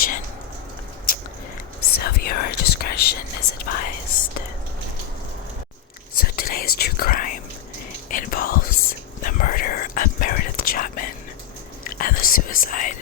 situation, so viewer discretion is advised. So today's true crime involves the murder of Meredith Chapman and the suicide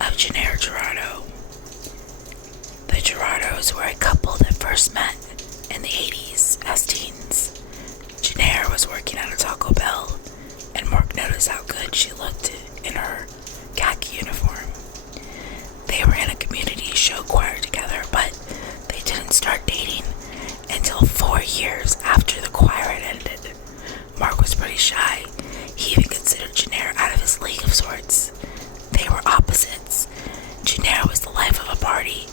of Janae Gerardo. The Gerardos were a couple that first met in the 80s as teens. Janae was working at a Taco Bell, and Mark noticed how good she looked in her khaki uniform. They were in a community show choir together, but they didn't start dating until 4 years after the choir had ended. Mark was pretty shy. He even considered Janae out of his league of sorts. They were opposites. Janae was the life of a party,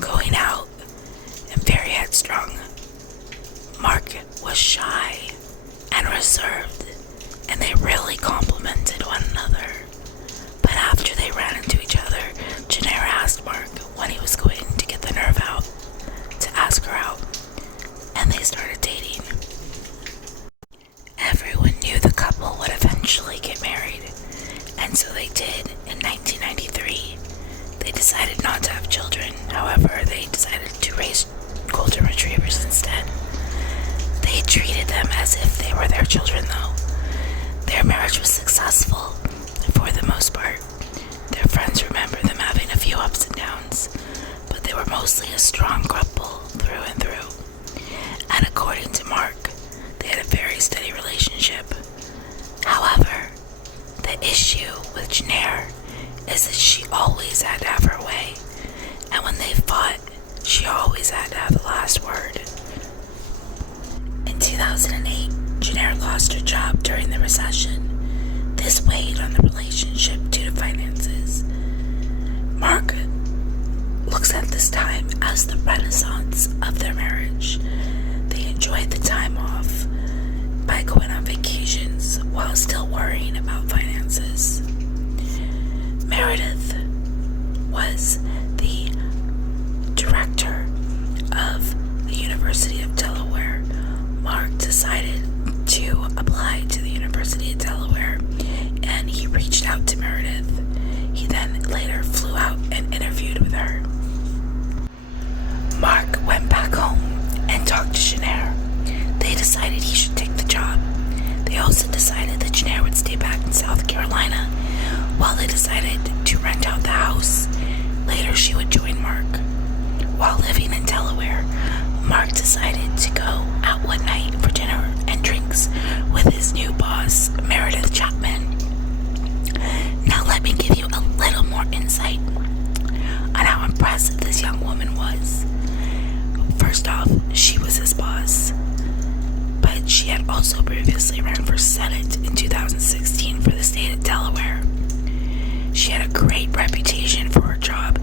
going out, and very headstrong. Mark was shy and reserved, and they really complimented one another. But after they ran into each other, Janae asked Mark when he was going to get the nerve out to ask her out, and they started dating. Everyone knew the couple would eventually get married, and so they did in 1993. They decided not to have children. However, they decided to raise golden retrievers instead. They treated them as if they were their children, though. Their marriage was successful for the most part. Their friends remember them having a few ups and downs, but they were mostly a strong couple through and through. And according to Mark, they had a very steady relationship. However, the issue with Janae is that she always had to have her way, and when they fought, she always had to have the last word. In 2008, Janae lost her job during the recession. This weighed on the relationship due to finances. Mark looks at this time as the renaissance of their marriage. They enjoyed the time off by going on vacations while still worrying about finances. Meredith was the director of the University of Delaware. Mark decided to apply to the University of Delaware, and he reached out to Meredith. He then later flew out and interviewed with her. Mark went back home and talked to Janae. They decided he should take the job. They also decided that Janae would stay back in South Carolina while they decided to rent out the house. Later, she would join Mark. While living in Delaware, Mark decided to go out one night for dinner and drinks with his new boss, Meredith Chapman. Now let me give you a little more insight on how impressive this young woman was. First off, she was his boss, but she had also previously ran for Senate in 2016 for the state of Delaware. She had a great reputation for her job,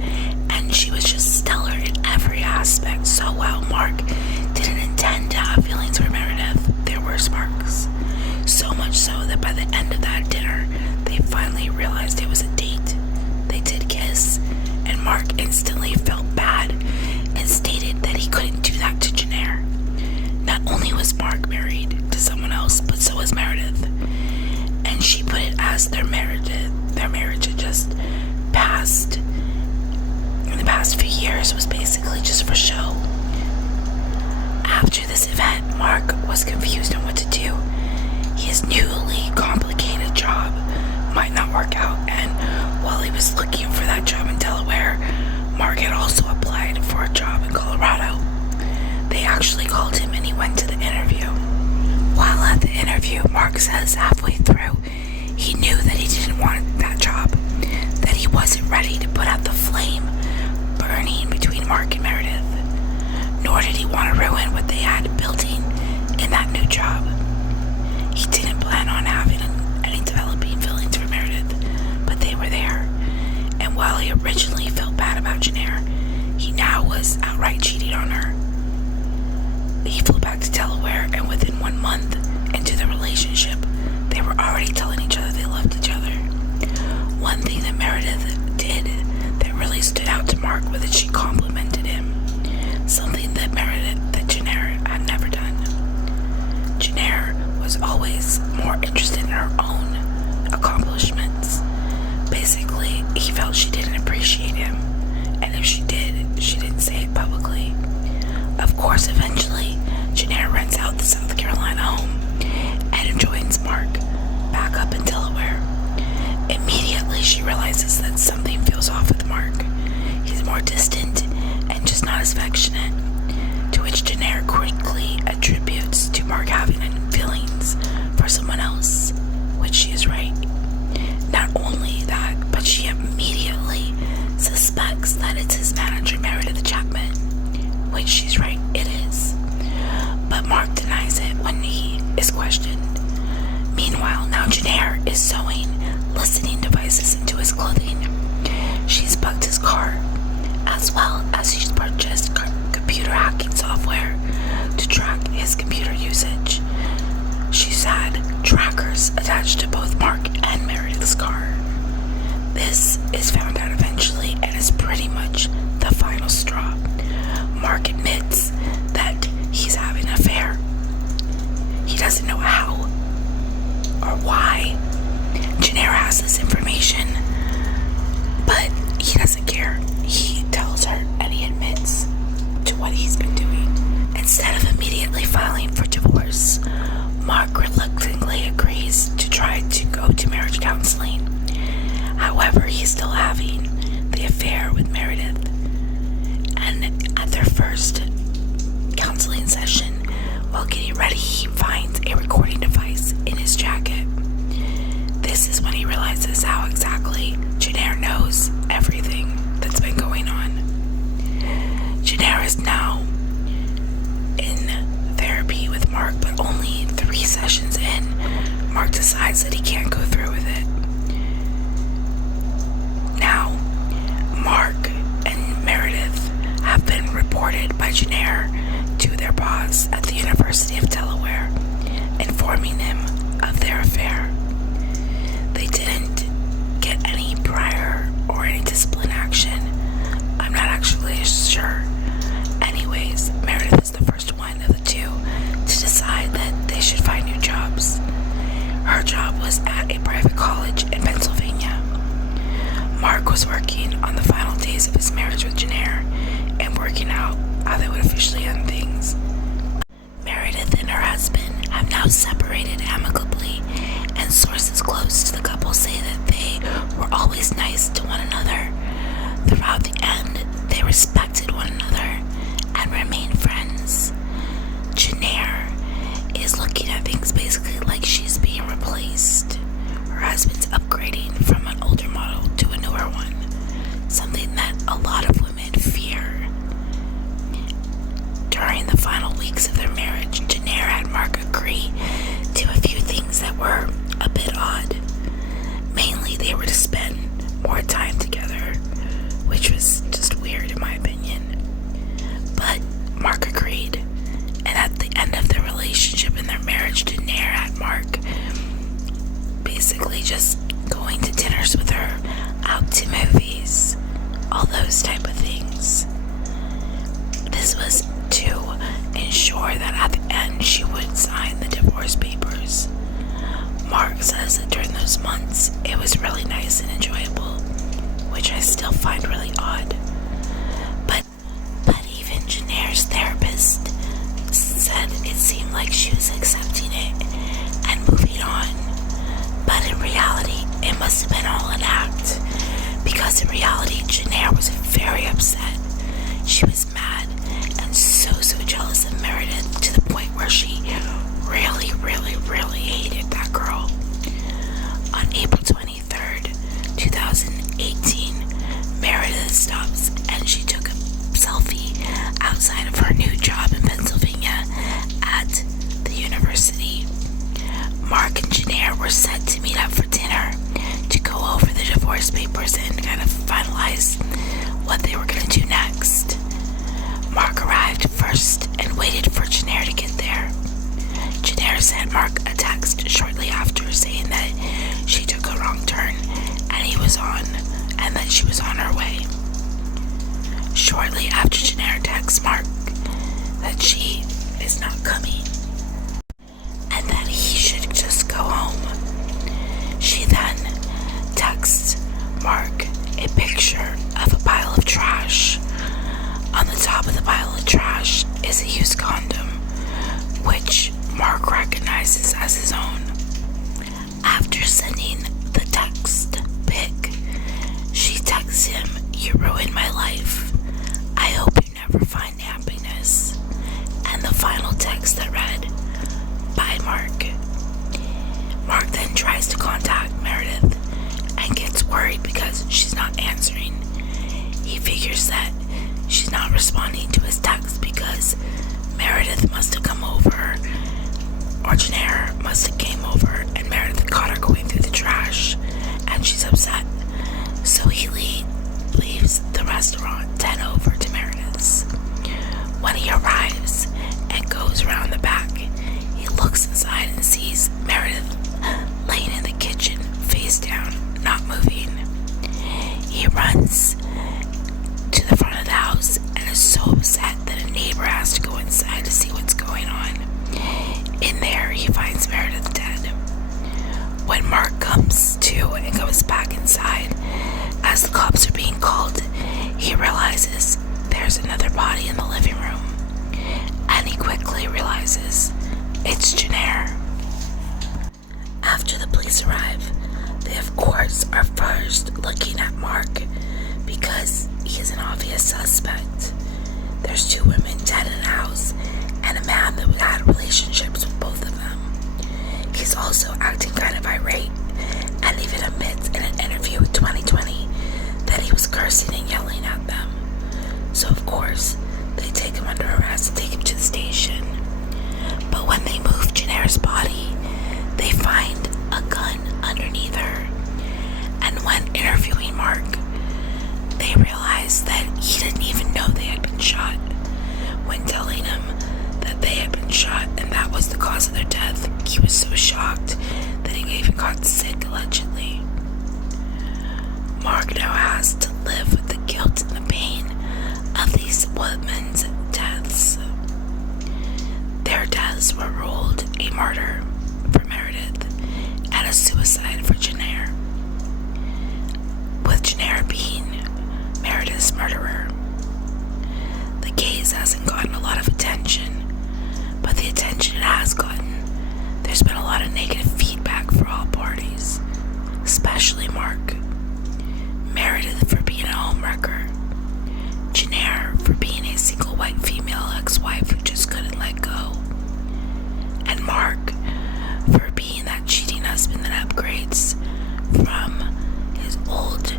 and she was just stellar in every aspect. So while Mark didn't intend to have feelings for Meredith, there were sparks. So much so that by the end of that dinner, they finally realized it was a date. They did kiss, and Mark instantly felt bad and stated that he couldn't do that to Janae. Not only was Mark married to someone else, but so was Meredith. And she put it as their marriage had just passed. In the past few years was basically just for show. After this event, Mark was confused on what to do. His newly complicated job might not work out, and while he was looking for that job in Delaware, Mark had also applied for a job in Colorado. They actually called him and he went to the interview. While at the interview, Mark says halfway through, he knew that he didn't want that job, that he wasn't ready to put out the flame burning between Mark and Meredith, nor did he want to ruin what they had building in that new job. He didn't plan on having any developing feelings for Meredith, but they were there, and while he originally felt bad about Janae, he now was outright cheating on her. He flew back to Delaware, and within 1 month into the relationship, they were already telling each other they loved each other. One thing that Meredith did that really stood out to Mark was that she complimented him, something that Janae had never done. Janae was always more interested in her own accomplishments. Basically, he felt she didn't appreciate him. more distant and just not as affectionate, to which Janae quickly attributes to Mark having feelings for someone else, which she is right. Not only that, but she immediately suspects that it's his manager, Meredith Chapman, which she's right, it is. But Mark denies it when he is questioned. Meanwhile, now Janae is sewing listening devices into his clothing. She's bugged his car, as well as she's purchased computer hacking software to track his computer usage. She's had trackers attached to both Mark and Meredith's car. This is found out eventually and is pretty much the final straw. Mark admits that he's having an affair. He doesn't know how or why Janae has this information, but he doesn't care. He tells her and he admits to what he's been doing. Instead of immediately filing for divorce, Mark reluctantly agrees to try to go to marriage counseling. However, he's still having the affair with Meredith. And at their first counseling session, while getting ready, he finds a recording device in his jacket. This is when he realizes how exactly Janae knows everything that's been going on. Janae is now in therapy with Mark, but only 3 sessions in, Mark decides that he can't go through with it. Now, Mark and Meredith have been reported by Janae to their boss at the University of Delaware, informing him of their affair. They didn't get any prior or any discipline action. I'm not actually sure. Anyways, Meredith is the first one of the two to decide that they should find new jobs. Her job was at a private college in Pennsylvania. Mark was working on the final days of his marriage with Janae and working out how they would officially end things. Meredith and her husband have now separated amicably, and sources close to the couple say that they were always nice to one another. Throughout the end, they respected one another and remained friends. Janae is looking at things basically like she's being replaced. Her husband's upgrading from an older model to a newer one, something that a lot of women fear. During the final weeks of their marriage, Janae had Mark agree to a few things that were a bit odd. Mainly, they were to spend more time together, which was just weird in my opinion. But Mark agreed, and at the end of their relationship and their marriage, Janae had Mark basically just going to dinners with her, out to movies, all those type of things. This was to ensure that at the end she would sign the divorce papers. Mark says that during those months it was really nice and enjoyable, which I still find really odd. But even Janae's therapist said it seemed like she was accepting it and moving on. But in reality, it must have been all an act, because in reality, Janae was very upset. She was mad and so jealous of Meredith, to the point where she really hated that girl. On April 23rd, 2018, Meredith stops and she took a selfie outside of her new job in Pennsylvania at the university. Mark and Janae were set to meet up for dinner to go over the divorce papers and kind of finalize what they were going to do next. Mark arrived first and waited for Janae to get there. Janae sent Mark a text shortly after saying that she took a wrong turn and that she was on her way. Shortly after, Janae texts Mark that she is not coming and that he should just go home. She then texts Mark a picture of a pile of trash. On the top of the pile of trash is a used condom, which Mark recognizes as his own. After sending the text pic, she texts him, "You ruined my life." never find happiness. And the final text that read, "Bye, Mark." Mark then tries to contact Meredith and gets worried because she's not answering. He figures that she's not responding to his text because Meredith must have come over, or Janae must have came over, and Meredith caught her going through the trash, and she's upset. So he leaves the restaurant to head over to Meredith's. When he arrives and goes around the back, he looks inside and sees Meredith laying in the kitchen, face down, not moving. He runs to the front of the house and is so upset that a neighbor has to go inside to see what's going on. In there, he finds Meredith dead. When Mark comes to and goes back inside, as the cops are being called, he realizes there's another body in the living room, and he quickly realizes it's Janae. After the police arrive, they of course are first looking at Mark because he is an obvious suspect. There's 2 women dead in the house and a man that had relationships with both of them. He's also acting kind of irate and even admits in an interview with 2020 that he was cursing and yelling at them. So of course, they take him under arrest and take him to the station. But when they move Janae's body, they find a gun underneath her. And when interviewing Mark, they realize that he didn't even know they had been shot. When telling him that they had been shot and that was the cause of their death, he was so shocked that he even got sick, allegedly. Mark now has to live with the guilt and the pain of these women's deaths. Their deaths were ruled a murder for Meredith and a suicide for Janae, with Janae being Meredith's murderer. The case hasn't gotten a lot of attention, but the attention it has gotten, there's been a lot of negative feedback for all parties, especially Mark. Meredith for being a homewrecker, Janae for being a single white female ex-wife who just couldn't let go, and Mark for being that cheating husband that upgrades from his old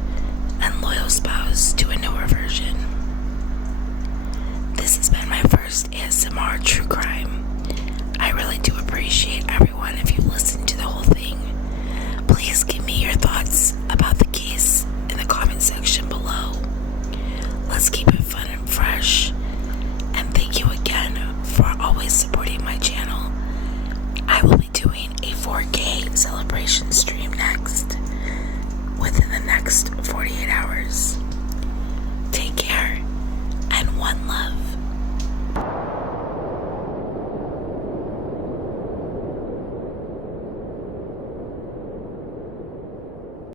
and loyal spouse to a newer version. This has been my first ASMR true crime. I really do appreciate everyone if you listen to the whole thing. Please give me your thoughts about the case in the comment section below. Let's keep it fun and fresh. And thank you again for always supporting my channel. I will be doing a 4K celebration stream next, within the next 48 hours.